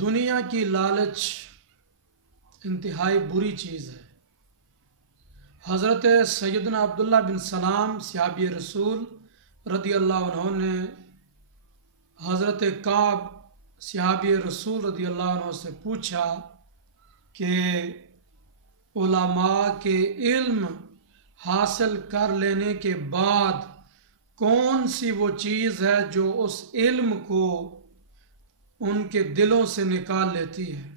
دنیا کی لالچ انتہائی بری چیز ہے۔ حضرت سیدنا عبداللہ بن سلام صحابی رسول رضی اللہ عنہ نے حضرت کعب صحابی رسول رضی اللہ عنہ سے پوچھا کہ علماء کے علم حاصل کر لینے کے بعد کون سی وہ چیز ہے جو اس علم کو ان کے دلوں سے نکال لیتی ہے،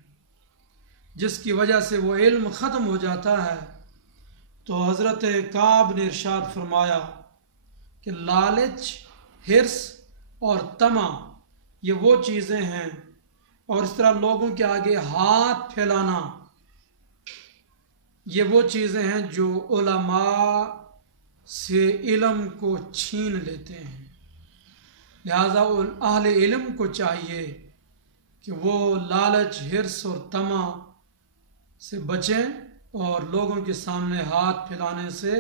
جس کی وجہ سے وہ علم ختم ہو جاتا ہے؟ تو حضرت کعب نے ارشاد فرمایا کہ لالچ، حرص اور طمع یہ وہ چیزیں ہیں، اور اس طرح لوگوں کے آگے ہاتھ پھیلانا یہ وہ چیزیں ہیں جو علماء سے علم کو چھین لیتے ہیں۔ لہذا اہل علم کو چاہیے کہ وہ لالچ، حرص اور طمع سے بچیں اور لوگوں کے سامنے ہاتھ پھیلانے سے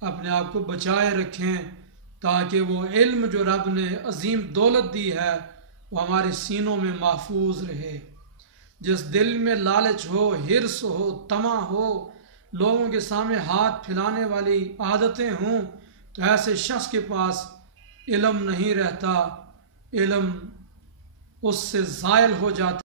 اپنے آپ کو بچائے رکھیں، تاکہ وہ علم جو رب نے عظیم دولت دی ہے وہ ہمارے سینوں میں محفوظ رہے۔ جس دل میں لالچ ہو، حرص ہو، طمع ہو، لوگوں کے سامنے ہاتھ پھیلانے والی عادتیں ہوں، تو ایسے شخص کے پاس علم نہیں رہتا، علم اس سے زائل ہو جاتا۔